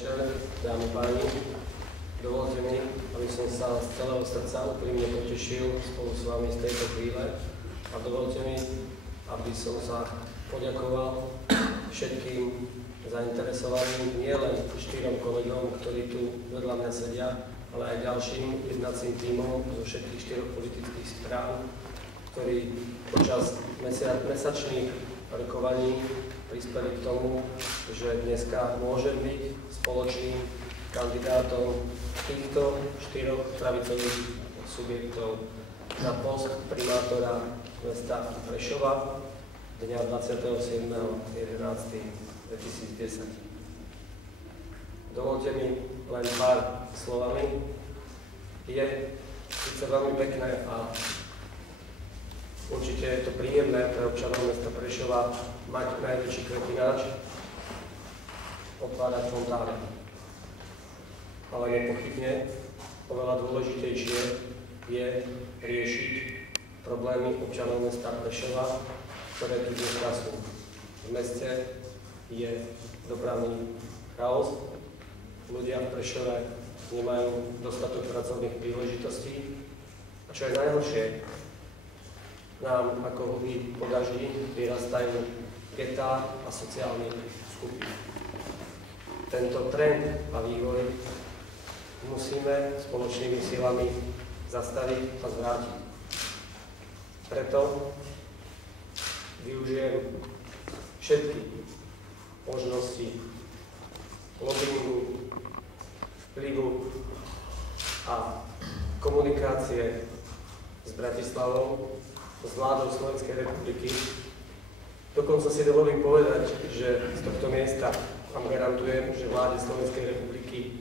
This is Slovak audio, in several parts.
večer, dámy páni. Dovolte mi, aby som sa z celého srdca úprimne potešil spolu s vami z tejto chvíle a dovolte mi, aby som sa poďakoval všetkým zainteresovaným, nielen 4 kolegom, ktorí tu vedľa mňa sedia, ale aj ďalším jednacím tímom zo všetkých 4 politických strán, ktorí počas mesačných rokovaní prispeli k tomu, že dneska môže byť spoločným kandidátom týchto 4 pravicových subjektov na post primátora mesta Prešova dňa 27.11.2010. Dovolte mi len pár slovami. Je síce veľmi pekné a určite je to príjemné pre občanov mesta Prešova mať najväčší kvetináč, otvárať fontány. Ale nepochybne oveľa dôležitejšie je riešiť problémy občanov mesta Prešova, ktoré tu dneska sú. V meste je dopravný chaos, ľudia v Prešove nemajú dostatok pracovných príležitostí a čo je najhoršie, nám ako huby po daždi vyrastajú getá a sociálne skupiny. Tento trend a vývoj musíme spoločnými silami zastaviť a zvrátiť. Preto využijem všetky možnosti lobbingu, vplyvu a komunikácie s Bratislavou, s vládou Slovenskej republiky. Dokonca si dovolím povedať, že z tohto miesta vám garantujem, že vláde Slovenskej republiky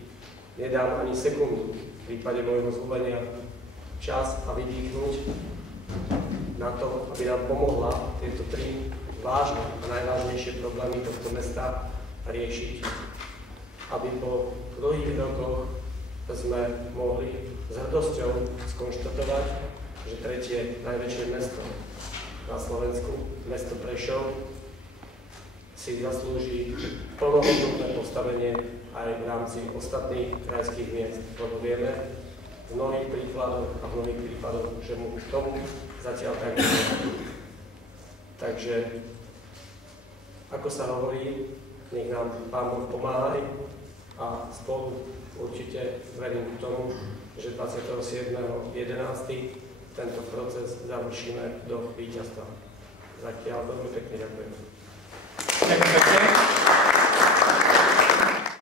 nedám ani sekundu v prípade môjho zvolenia čas a vydýchnuť na to, aby nám pomohla tieto 3 vážne a najvážnejšie problémy tohto mesta riešiť. Aby po dlhých rokoch sme mohli s hrdosťou skonštatovať, že tretie najväčšie mesto na Slovensku, mesto Prešov, si zaslúži plnohodnotné postavenie aj v rámci ostatných krajských miest, lebo vieme v mnohých príkladoch a v mnohých prípadoch, že mu k tomu zatiaľ tak nie. Takže, ako sa hovorí, nech nám Pán Boh pomáha a spolu určite verím k tomu, že 27.11. tento proces završíme do víťazstva. Zatiaľ veľmi pekne ďakujem. Ďakujem pekne.